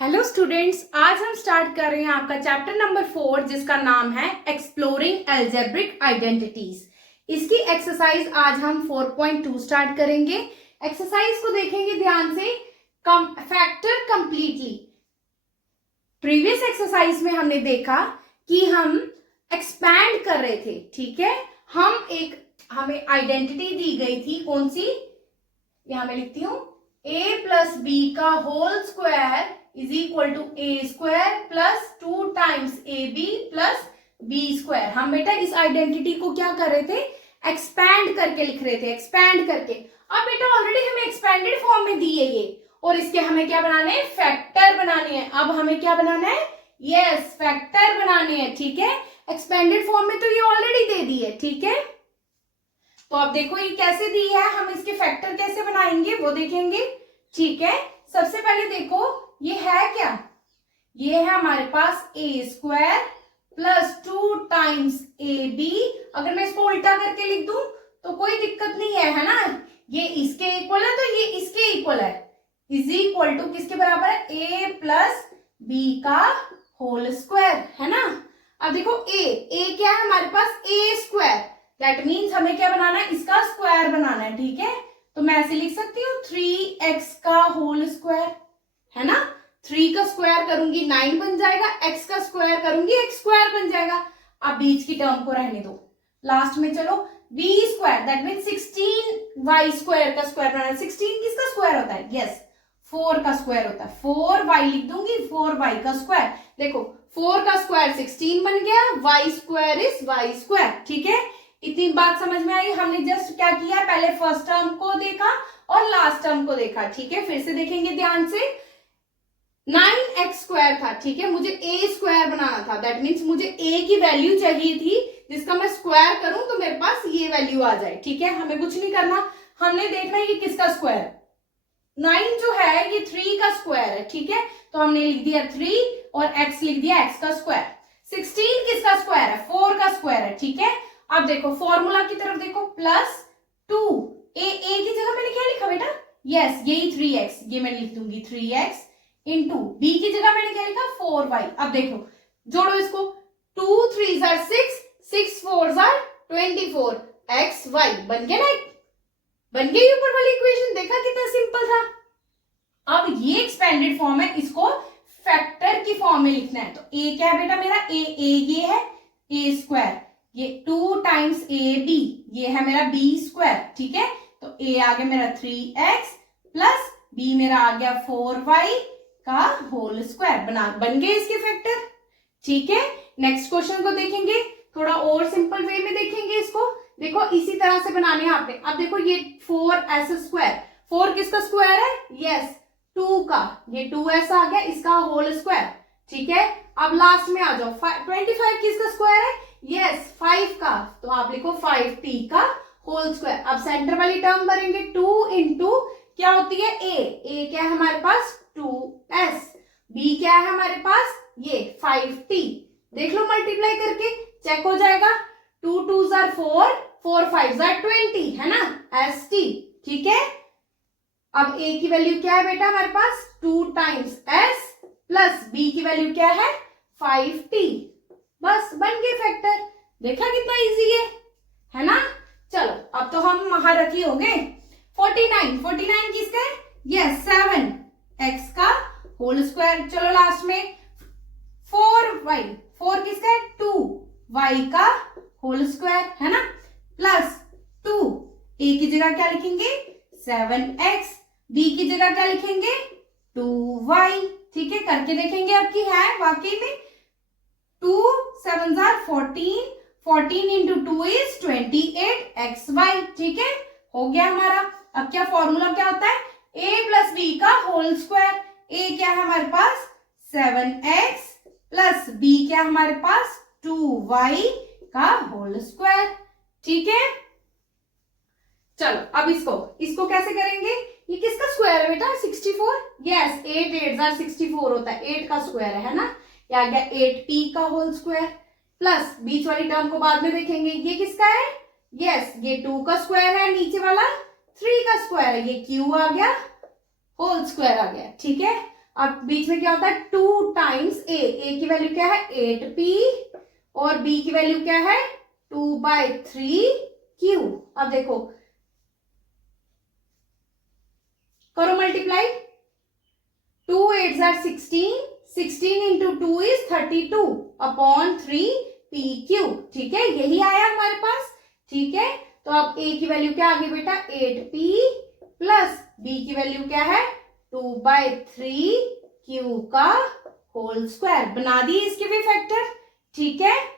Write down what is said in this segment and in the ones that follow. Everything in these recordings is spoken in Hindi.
हेलो स्टूडेंट्स, आज हम स्टार्ट कर रहे हैं आपका चैप्टर नंबर 4 जिसका नाम है एक्सप्लोरिंग एल्जेब्रिक आइडेंटिटीज। इसकी एक्सरसाइज आज हम 4.2 स्टार्ट करेंगे। एक्सरसाइज को देखेंगे ध्यान से। Factor completely. प्रीवियस एक्सरसाइज में हमने देखा कि हम एक्सपैंड कर रहे थे, ठीक है। हमें आइडेंटिटी दी गई थी, कौन सी, यहां मैं लिखती हूं, a प्लस बी का whole square is equal to A square plus 2 times A B plus B square. हम बेटा इस आइडेंटिटी को क्या कर रहे थे, एक्सपैंड करके लिख रहे थे, एक्सपैंड करके। अब बेटा ऑलरेडी हमें एक्सपैंडेड फॉर्म में दी है ये, और इसके हमें क्या बनाने हैं, फैक्टर बनाने हैं। अब हमें क्या बनाना है, यस फैक्टर बनाने हैं, ठीक है। एक्सपेंडेड फॉर्म में तो ये ऑलरेडी दे दी है, ठीक है। तो अब देखो ये कैसे दी है, हम इसके फैक्टर कैसे बनाएंगे वो देखेंगे, ठीक है। सबसे पहले देखो ये है क्या, ये है हमारे पास A square plus 2 times A B. अगर मैं इसको उल्टा करके लिख दूं तो कोई दिक्कत नहीं है ना। ये इसके इक्वल है तो ये इसके इक्वल है, इज इक्वल टू किसके बराबर है, ए प्लस बी का होल स्क्वायर, है ना। अब देखो ए क्या है हमारे पास, ए स्क्वायर, दैट मीन्स हमें क्या बनाना है, इसका स्क्वायर बनाना है, ठीक है। तो मैं ऐसे लिख सकती हूँ 3x का होल स्क्वायर, है ना। 3 का स्क्वायर करूंगी 9 बन जाएगा, x का स्क्वायर करूंगी x स्क्वायर बन जाएगा। अब बीच की टर्म को रहने दो, लास्ट में चलो b square, that means 16y square का स्क्वायर बनाना है। 16 किसका स्क्वायर होता है, यस 4 का स्क्वायर होता है। 4y लिख दूंगी, 4y का स्क्वायर। देखो 4 का स्क्वायर 16 बन गया, y square is y square, ठीक है। इतनी बात समझ में आई। हमने जस्ट क्या किया, पहले फर्स्ट टर्म को देखा और लास्ट टर्म को देखा, ठीक है। फिर से देखेंगे ध्यान से। 9x स्क्वायर था, ठीक है, मुझे a स्क्वायर बनाना था, दैट मीन्स मुझे a की वैल्यू चाहिए थी जिसका मैं स्क्वायर करूं तो मेरे पास ये वैल्यू आ जाए, ठीक है। हमें कुछ नहीं करना, हमने देखना ये किसका स्क्वायर है। 9 जो है ये 3 का स्क्वायर है, ठीक है। तो हमने लिख दिया 3 और x लिख दिया x का स्क्वायर। 16 किसका स्क्वायर है, 4 का स्क्वायर है, ठीक है। अब देखो फॉर्मूला की तरफ देखो, प्लस 2 a की जगह मैंने क्या लिखा बेटा, यस यही 3x, ये मैं लिख दूंगी 3x इंटू b की जगह मैंने क्या लिखा 4y। अब देखो जोड़ो इसको, 2 3 जार 6, 6 4 जार 24, x y बन गया ना, बन गई ऊपर वाली इक्वेशन। देखा कितना सिंपल था। अब ये एक्सपेंडेड फॉर्म है, इसको फैक्टर की फॉर्म में लिखना है। तो a क्या है बेटा मेरा, a ये है a स्क्वायर, ये 2 टाइम्स ए बी, ये है मेरा b स्क्वायर, ठीक है। तो a आ गया मेरा 3x प्लस b मेरा आ गया 4y का होल स्क्वायर, बन गए इसके फैक्टर, ठीक है। नेक्स्ट क्वेश्चन को देखेंगे, थोड़ा और सिंपल वे में देखेंगे इसको। देखो इसी तरह से बनाने हैं आपने। अब देखो ये 4s स्क्वायर, 4 किसका स्क्वायर है, यस 2 का, ये 2s आ गया, इसका होल स्क्वायर, ठीक है। अब लास्ट में आ जाओ, 25 किसका स्क्वायर है, यस 5 का, तो आप लिखो 5t का होल स्क्वायर। अब सेंटर वाली टर्म भरेंगे, 2 इंटू क्या होती है a क्या है हमारे पास 2s, b क्या है हमारे पास ये 5t। देख लो मल्टीप्लाई करके चेक हो जाएगा, 2 2 जार 4, 4 5 जार 20, है ना, st, ठीक है। अब a की वैल्यू क्या है बेटा हमारे पास 2 टाइम्स s प्लस b की वैल्यू क्या है 5t, बस बन गए फैक्टर। देखा कितना इजी है ना। चलो अब तो हम महारथी हो गए। 49 किसका है, यस 7x का होल स्क्वायर। चलो लास्ट में 4y, 4 किसका है 2y का होल स्क्वायर, है ना, प्लस 2 a की जगह क्या लिखेंगे 7x, b की जगह क्या लिखेंगे 2y, ठीक है। करके देखेंगे आपकी है वाकई में 2 7 जार 14, 14 इंटू 2 इज 28xy, ठीक है, हो गया हमारा। अब क्या फॉर्मूला क्या होता है, a प्लस b का होल स्क्वायर। a क्या है हमारे पास 7x प्लस b क्या है हमारे पास 2y का होल स्क्वायर, ठीक है। चलो अब इसको कैसे करेंगे, ये किसका स्क्वायर है बेटा 64, यस 8 8 जार 64 होता है, 8 का स्क्वायर है ना। ये आ गया 8p का होल स्क्वायर, प्लस बीच वाली टर्म को बाद में देखेंगे, ये किसका है, यस ये 2 का स्क्वायर है, नीचे वाला 3 का स्क्वायर है, ये q आ गया होल स्क्वायर आ गया, ठीक है। अब बीच में क्या होता है 2 टाइम्स ए की वैल्यू क्या है 8p और b की वैल्यू क्या है 2/3q। अब देखो करो multiply, 2 8 are 16, 16 into 2 is 32 upon 3pq। ठीक है, यही आया हमारे पास। ठीक है, तो अब a की वैल्यू क्या आ गई बेटा 8p प्लस b की वैल्यू क्या है 2/3q का होल स्क्वायर। बना दिए इसके भी फैक्टर। ठीक है,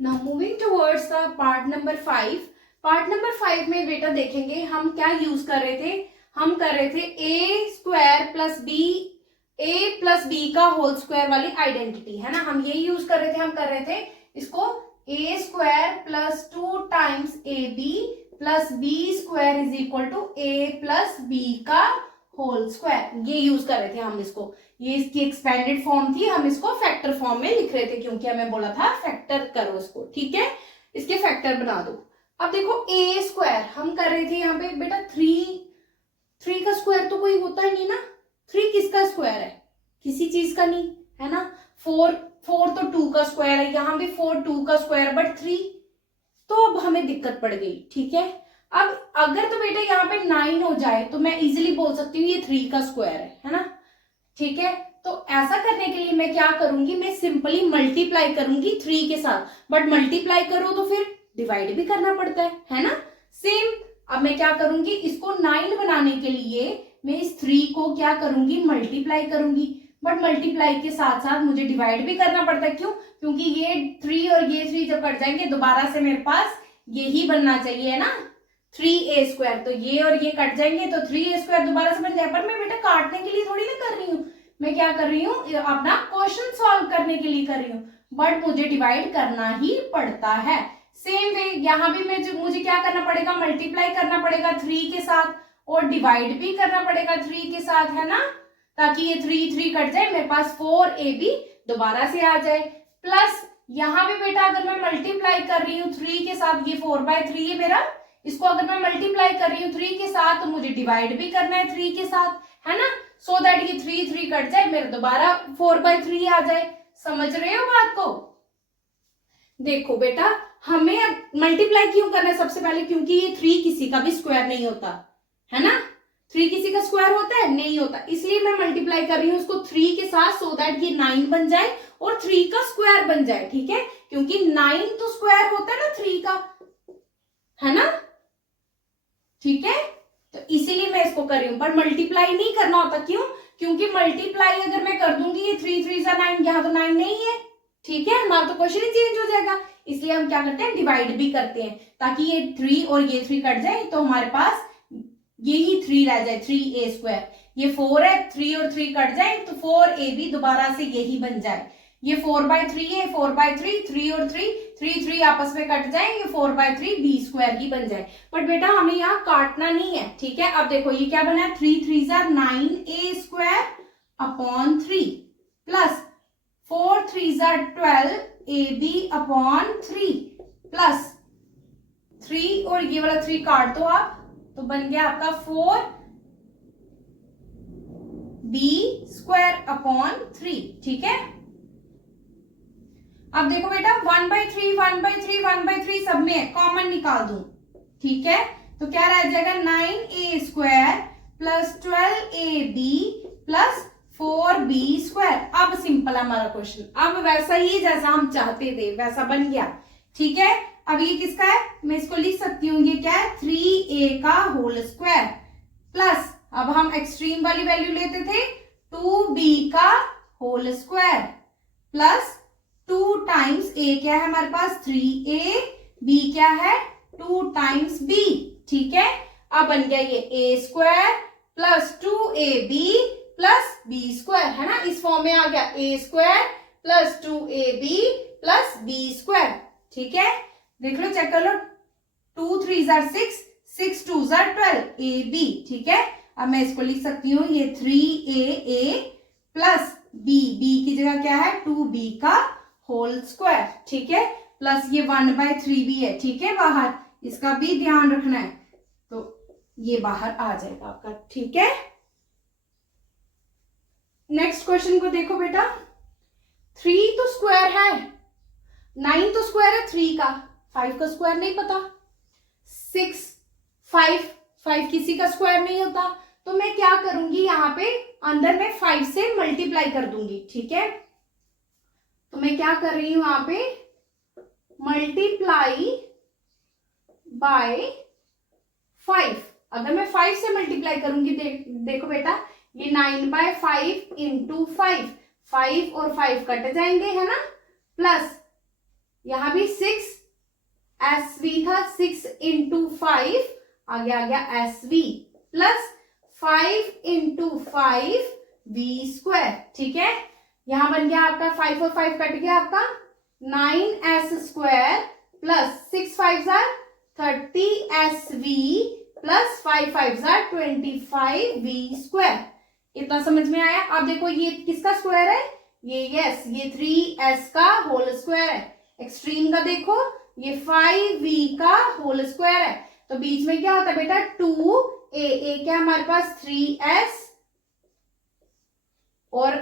now moving towards the part number 5। Part number 5 में बेटा देखेंगे हम क्या यूज कर रहे थे। हम कर रहे थे ए स्क्वायर प्लस बी, ए प्लस बी का होल स्क्वायर वाली आइडेंटिटी, है ना। हम ये यूज कर रहे थे। हम कर रहे थे इसको A square plus 2 times A B plus B square is equal to A plus B का होल स्क्वायर, ये यूज कर रहे थे हम इसको। ये इसकी एक्सपेंडेड फॉर्म थी, हम इसको फैक्टर फॉर्म में लिख रहे थे क्योंकि हमें बोला था फैक्टर करो इसको। ठीक है, इसके फैक्टर बना दो। अब देखो ए स्क्वायर हम कर रहे थे यहाँ पे बेटा 3 का स्क्वायर तो कोई होता ही नहीं ना। 3 किसका स्क्वायर है, किसी चीज का नहीं, है ना। 4 तो 2 का स्क्वायर है, यहाँ भी 4 2 का स्क्वायर बट 3, तो अब हमें दिक्कत पड़ गई। ठीक है, अब अगर तो बेटा यहाँ पे 9 हो जाए तो मैं इजिली बोल सकती हूँ ये 3 का स्क्वायर है ना। ठीक है, तो ऐसा करने के लिए मैं क्या करूंगी, मैं सिंपली मल्टीप्लाई करूंगी 3 के साथ। बट मल्टीप्लाई करो तो फिर डिवाइड भी करना पड़ता है ना। सेम अब मैं क्या करूंगी, इसको 9 बनाने के लिए मैं इस 3 को क्या करूंगी मल्टीप्लाई करूंगी। बट मल्टीप्लाई के साथ साथ मुझे डिवाइड भी करना पड़ता है। क्यों, क्योंकि ये 3 और ये 3 जब कट जाएंगे दोबारा से मेरे पास यही बनना चाहिए, है ना, 3a स्क्वायर। तो ये और ये कट जाएंगे तो 3a स्क्वायर दोबारा से बन जाए। पर मैं बेटा काटने के लिए थोड़ी ना कर रही हूँ, मैं क्या कर रही हूँ अपना क्वेश्चन सॉल्व करने के लिए कर रही हूँ। बट मुझे डिवाइड करना ही पड़ता है। सेम वे यहाँ भी मुझे क्या करना पड़ेगा, मल्टीप्लाई करना पड़ेगा 3 के साथ और डिवाइड भी करना पड़ेगा 3 के साथ, है ना, ताकि ये 3 कट जाए, मेरे पास 4ab दोबारा से आ जाए। प्लस यहाँ भी बेटा अगर मैं मल्टीप्लाई कर रही हूँ 3 के साथ, ये 4/3 है मेरा, इसको अगर मैं मल्टीप्लाई कर रही हूँ 3 के साथ तो मुझे डिवाइड भी करना है 3 के साथ, है ना, सो दैट ये 3 कट जाए, मेरे दोबारा 4/3 आ जाए। समझ रहे हो बात को। देखो बेटा हमें मल्टीप्लाई क्यों करना है सबसे पहले, क्योंकि ये 3 किसी का भी स्क्वायर नहीं होता, है ना। 3 किसी का स्क्वायर होता है, नहीं होता, इसलिए मैं मल्टीप्लाई कर रही हूँ उसको 3 के साथ, सो दैट ये 9 बन जाए और 3 का स्क्वायर बन जाए। ठीक है, क्योंकि 9 तो स्क्वायर होता है ना 3 का, है ना। ठीक है, तो इसीलिए मैं इसको कर रही हूं, पर मल्टीप्लाई नहीं करना होता। क्यों, क्योंकि मल्टीप्लाई अगर मैं कर दूंगी ये 3 3 9, यहाँ तो 9 नहीं है। ठीक है, हमारा तो क्वेश्चन ही चेंज हो जाएगा। इसलिए हम क्या करते हैं, डिवाइड भी करते हैं, ताकि ये 3 और ये 3 कट जाए तो हमारे पास यही 3 रह जाए, 3a स्क्वायर। ये 4 है, 3 और 3 कट जाए तो 4ab दोबारा से यही बन जाए। ये 4/3 है, 4/3, 3 और 3 आपस में कट जाए, ये 4/3 b स्क्वायर ही बन जाए। बट बेटा हमें यहाँ काटना नहीं है। ठीक है, अब देखो ये क्या बना है, 3 3 are 9a square upon 3 plus 4 3 are 12ab upon 3 plus 3 और ये वाला 3 काट दो आप, तो बन गया आपका 4b स्क्वायर अपॉन 3। ठीक है, अब देखो बेटा 1/3 1/3 1/3 सब में कॉमन निकाल दूं। ठीक है, तो क्या रह जाएगा 9a square plus 12ab plus 4b square. अब सिंपल हमारा क्वेश्चन, अब वैसा ही जैसा हम चाहते थे वैसा बन गया। ठीक है, अब ये किसका है, मैं इसको लिख सकती हूँ, ये क्या है 3a का होल स्क्वायर प्लस, अब हम एक्सट्रीम वाली वैल्यू लेते थे 2b का whole square plus 2 times a क्या है हमारे पास 3a, b क्या है 2 टाइम्स b। ठीक है, अब बन गया ये a square plus 2ab plus b square, है ना, इस फॉर्म में आ गया a square plus 2ab plus b square. ठीक है, देख लो, चेक कर लो, 2 3 are 6, 6 2 are 12ab। ठीक है, अब मैं इसको लिख सकती हूँ ये 3aa प्लस b की जगह क्या है 2b का होल स्क्वायर। ठीक है, प्लस ये 1/3 भी है। ठीक है, बाहर इसका भी ध्यान रखना है। तो ये बाहर आ जाएगा आपका, ठीक है। नेक्स्ट क्वेश्चन को देखो बेटा, 3 तो स्क्वायर है, 9 तो स्क्वायर है 3 का, 5 का स्क्वायर नहीं पता, 6 5 किसी का स्क्वायर नहीं होता, तो मैं क्या करूंगी यहाँ पे अंदर में 5 से मल्टीप्लाई कर दूंगी, ठीक है। तो मैं क्या कर रही हूं यहाँ पे, मल्टीप्लाई बाय 5। अगर मैं 5 से मल्टीप्लाई करूंगी, देखो बेटा, ये 9/5 इंटू 5 और 5 कट जाएंगे, है ना, प्लस यहां भी 6 SV था, 6 इंटू 5 आगे आ गया SV, plus 5 into 5 V square, ठीक है। यहां बन गया आपका 5 और 5 कट गया आपका 9S square plus 6 5 30SV plus 5 5 25V square. इतना समझ में आया। अब देखो ये किसका स्क्वायर है, ये 3S का होल स्क्वायर है। एक्सट्रीम का देखो, ये 5V का होल स्क्वायर है। तो बीच में क्या होता है बेटा, 2A क्या हमारे पास 3S और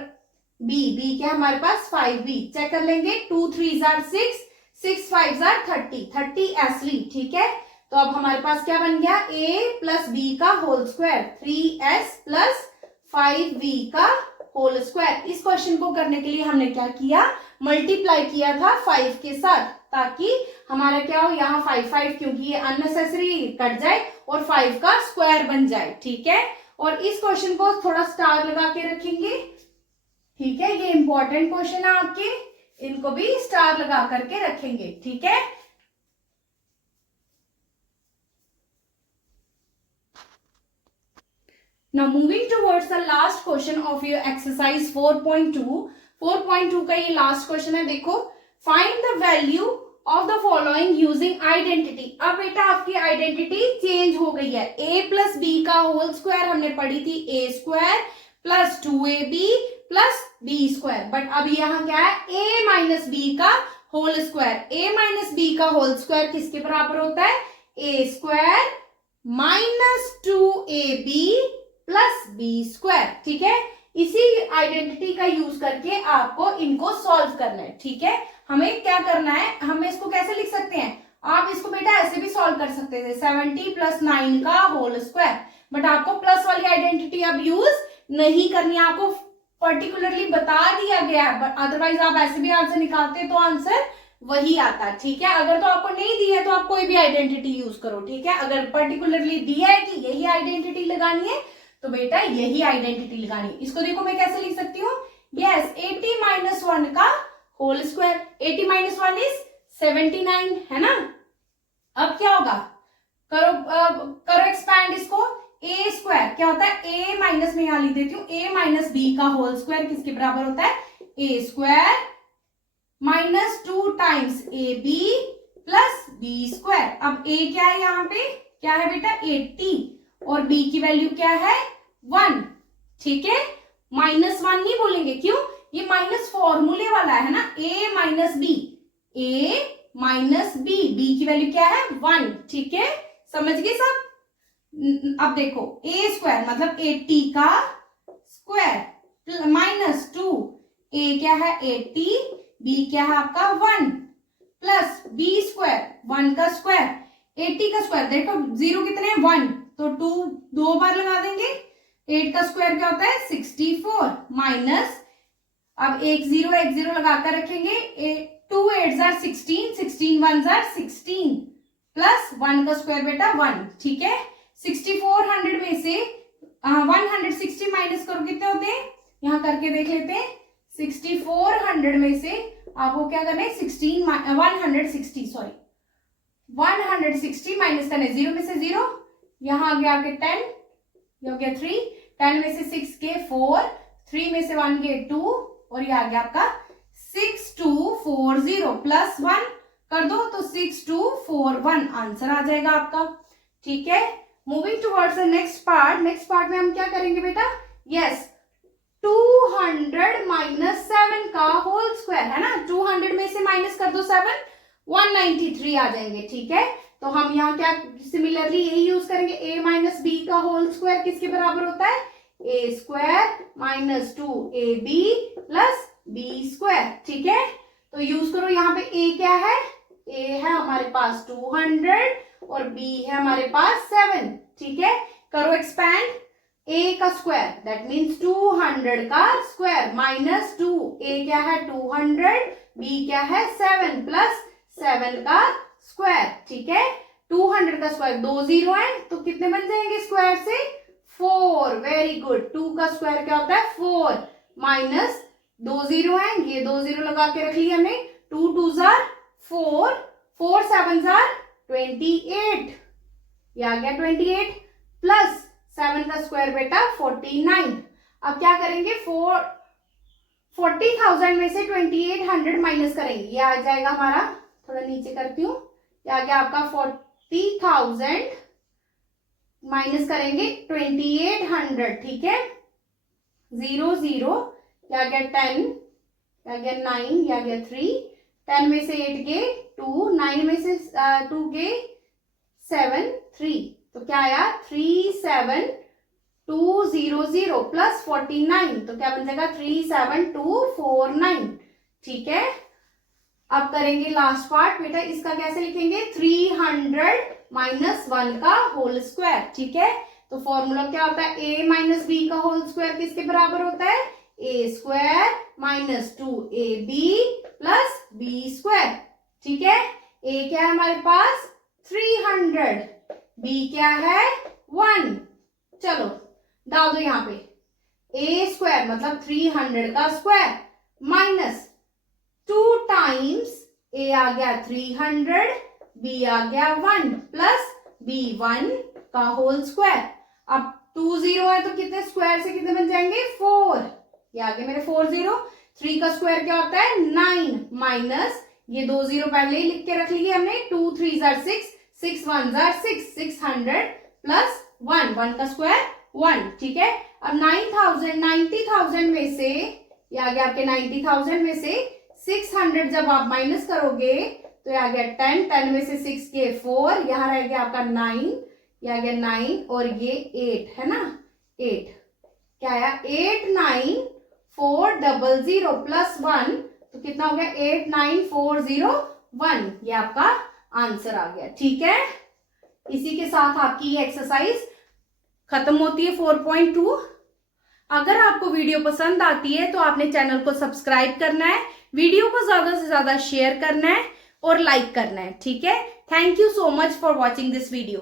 B क्या हमारे पास 5B। चेक कर लेंगे, 2 3 6 6 5 30SV, ठीक है। तो अब हमारे पास क्या बन गया, A प्लस B का whole square, 3S plus 5V का होल स्क्वायर। इस क्वेश्चन को करने के लिए हमने क्या किया, मल्टीप्लाई किया था 5 के साथ, ताकि हमारा क्या हो, यहाँ 5 क्योंकि ये अननेसेसरी कट जाए और 5 का स्क्वायर बन जाए, ठीक है। और इस क्वेश्चन को थोड़ा स्टार लगा के रखेंगे, ठीक है। ये इंपॉर्टेंट क्वेश्चन है आपके, इनको भी स्टार लगा करके रखेंगे, ठीक है। Now moving towards the last question of your exercise 4.2. 4.2 का ये लास्ट क्वेश्चन है। देखो, find the value of the following using identity. अब बेटा आपकी आइडेंटिटी चेंज हो गई है। a प्लस बी का होल स्क्वायर हमने पढ़ी थी, a square plus 2ab plus b square, but अब यहाँ क्या है, a माइनस बी का whole square. a minus B का होल स्क्वायर किसके बराबर होता है, a square minus 2ab plus B square, ठीक है। इसी आइडेंटिटी का यूज करके आपको इनको सॉल्व करना है, ठीक है। हमें क्या करना है, हमें इसको कैसे लिख सकते हैं, आप इसको बेटा ऐसे भी सॉल्व कर सकते थे, 70 प्लस 9 का होल स्क्वायर, बट आपको प्लस वाली आइडेंटिटी अब यूज नहीं करनी है, आपको पर्टिकुलरली बता दिया गया है, अदरवाइज आप ऐसे भी आंसर निकालते तो आंसर वही आता, ठीक है। अगर तो आपको नहीं दी है तो आप कोई भी आइडेंटिटी यूज करो, ठीक है। अगर पर्टिकुलरली दिया है कि यही आइडेंटिटी लगानी है तो बेटा यही आइडेंटिटी लगानी। इसको देखो मैं कैसे लिख सकती हूँ, यस 80 माइनस 1 का होल स्क्वायर, 80 माइनस 1 इज 79, है ना। अब क्या होगा, करो एक्सपैंड इसको, a स्क्वायर क्या होता है, a माइनस में यहां लिख देती हूँ, a माइनस b का होल स्क्वायर किसके बराबर होता है, a square minus 2 times ab plus b square. अब a क्या है, यहाँ पे क्या है बेटा 80 और b की वैल्यू क्या है 1, ठीक है। -1 नहीं बोलेंगे, क्यों, ये माइनस फॉर्मूले वाला है ना, a minus b, a minus b की वैल्यू क्या है 1, ठीक है। समझ गए सब। अब देखो a स्क्वायर मतलब 80 का स्क्वायर माइनस 2, a क्या है 80, b क्या है आपका 1 प्लस b स्क्वायर 1 का स्क्वायर, 80 का स्क्वायर देखो 0 कितने 1 तो 2 दो बार लगा देंगे, 8 का स्क्वायर क्या होता है 64 माइनस, अब एक जीरो लगाकर रखेंगे, 2 8 16, 16 1 16 प्लस 1 का स्क्वायर बेटा 1, ठीक है। 6400 में से 160 माइनस करो कितने होते हैं, यहाँ करके देख लेते हैं। 6400 में से आपको क्या करना है 160 माइनस करना है, 0 में से 0, यहाँ आ गया आपके 10, ये हो गया 3, 10 में से 6 के 4, 3 में से 1 के 2 और ये आ गया आपका 6240 प्लस 1 कर दो तो 6241 आंसर आ जाएगा आपका, ठीक है। Moving towards the next part में हम क्या करेंगे बेटा, यस 200 माइनस 7 का होल स्क्वायर है ना, 200 में से माइनस कर दो 7, 193 आ जाएंगे, ठीक है। तो हम यहाँ क्या सिमिलरली यही यूज करेंगे, a माइनस बी का होल स्क्वायर किसके बराबर होता है, a square minus 2ab plus b square. ठीक है, तो यूज करो, यहाँ पे a क्या है, a है हमारे पास 200 और b है हमारे पास 7। ठीक है, करो एक्सपैंड, a का स्क्वायर दैट मीन्स 200 का स्क्वायर माइनस 2, a क्या है 200, b क्या है 7 प्लस 7 का स्क्वायर। ठीक है, 200 का स्क्वायर, 2 जीरो है तो कितने बन जाएंगे स्क्वायर से, 4। वेरी गुड, 2 का स्क्वायर क्या होता है 4 माइनस 2 जीरो है, ये 2 जीरो लगा के रख लिया हमने, 2 2s are 4, 4 7s are 28, ये आ गया 28 प्लस 7 का स्क्वायर बेटा 49। अब क्या करेंगे, 40,000 में से 2800 माइनस करेंगे, ये आ जाएगा हमारा, थोड़ा नीचे करती हूँ, ये आ गया आपका 40,000 माइनस करेंगे 2800। ठीक है, 0 0, ये आ गया 10, ये आ गया 9, ये आ गया 3, 10 में से 8 गए 2, 9 में से 2 गए 7, 3, तो क्या आया 37200 प्लस 49, तो क्या बन जाएगा 37249। ठीक है, अब करेंगे लास्ट पार्ट बेटा, इसका कैसे लिखेंगे, 300 माइनस 1 का होल स्क्वायर। ठीक है, तो फॉर्मूला क्या होता है, a माइनस बी का होल स्क्वायर किसके बराबर होता है, a square minus 2ab plus b square. ठीक है, a क्या है हमारे पास 300, b क्या है 1, चलो डाल दो यहाँ पे, a स्क्वायर मतलब 300 का स्क्वायर माइनस 2 टाइम्स a आ गया 300, b आ गया 1 प्लस b1 का होल स्क्वायर। अब 2 जीरो है तो कितने स्क्वायर से कितने बन जाएंगे 4, ये आगे मेरे 4 0, 3 का स्क्वायर क्या होता है 9 माइनस ये 2 जीरो पहले ही लिख के रख लिए हमने, 2 3 are 6, 6 1 are 6, 600 प्लस 1, 1 का स्क्वायर 1। ठीक है, अब 90,000 में से, ये आ गया आपके 90,000 में से 600 जब आप माइनस करोगे तो ये आ गया 10, 10 में से 6 के 4, यहाँ रह गया आपका 9, ये आ गया 9 और ये 8 है ना, 8 क्या आया 89400 प्लस 1, तो कितना हो गया 89401, ये आपका आंसर आ गया। ठीक है, इसी के साथ आपकी ये एक्सरसाइज खत्म होती है 4.2। अगर आपको वीडियो पसंद आती है तो आपने चैनल को सब्सक्राइब करना है, वीडियो को ज्यादा से ज्यादा शेयर करना है और लाइक करना है। ठीक है, thank you so much for watching this video.